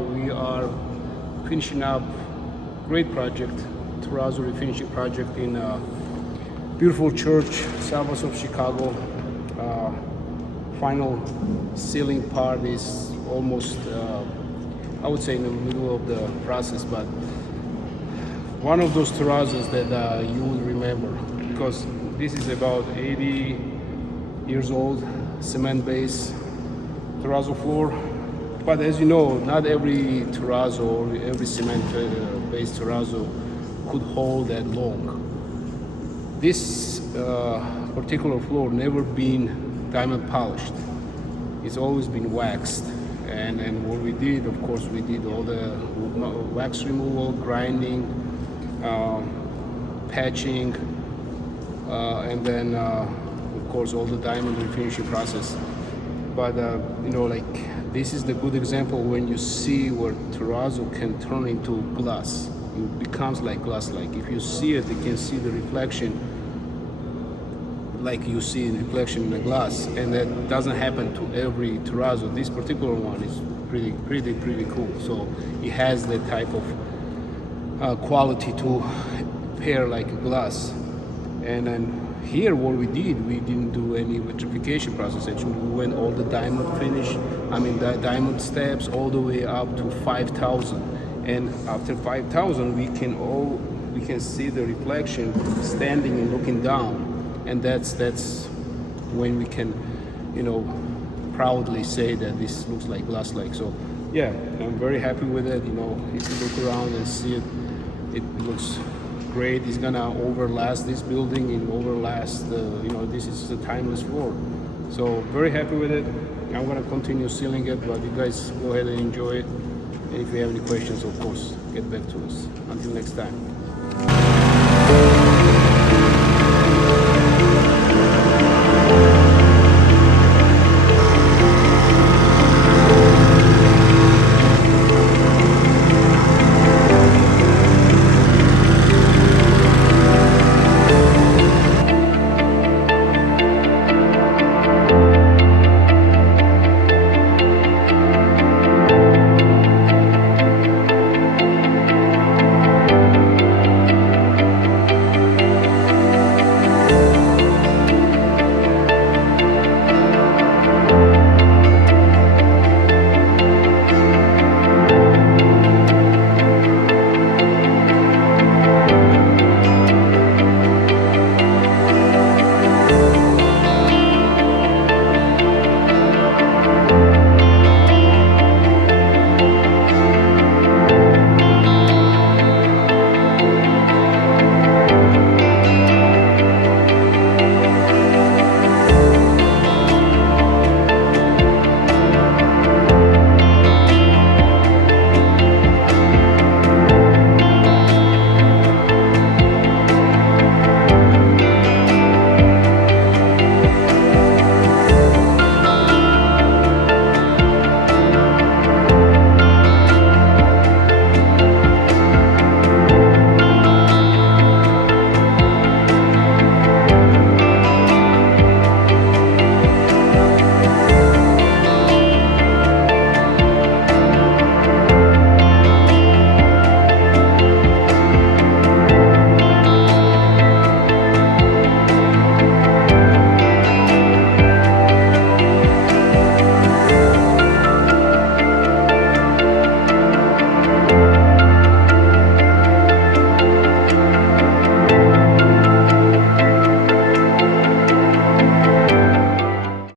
we are finishing up great project, terrazzo refinishing project in a beautiful church, suburbs of Chicago. Final ceiling part is almost, I would say, in the middle of the process, but one of those terrazzos that you will remember, because this is about 80 years old, cement base terrazzo floor. But as you know, not every terrazzo or every cement based terrazzo could hold that long. This particular floor never been diamond polished. It's always been waxed. And what we did, of course, we did all the wax removal, grinding, patching, and then of course all the diamond refinishing process. But you know, like, this is the good example when you see where terrazzo can turn into glass. It becomes like glass. Like if you see it, you can see the reflection, like you see the reflection in the glass, and that doesn't happen to every terrazzo. This particular one is pretty cool. So it has that type of quality to pair like a glass. And then here what we did, we didn't do any vitrification process. Actually, we went all the diamond finish, the diamond steps all the way up to 5,000. And after 5,000, we can see the reflection standing and looking down. And that's when we can, you know, proudly say that this looks like glass-like. So yeah, I'm very happy with it. You know, if you look around and see it, it looks great. It's gonna overlast this building and overlast you know, this is a timeless floor. So very happy with it. I'm gonna continue sealing it, but you guys go ahead and enjoy it. And if you have any questions, of course, get back to us. Until next time.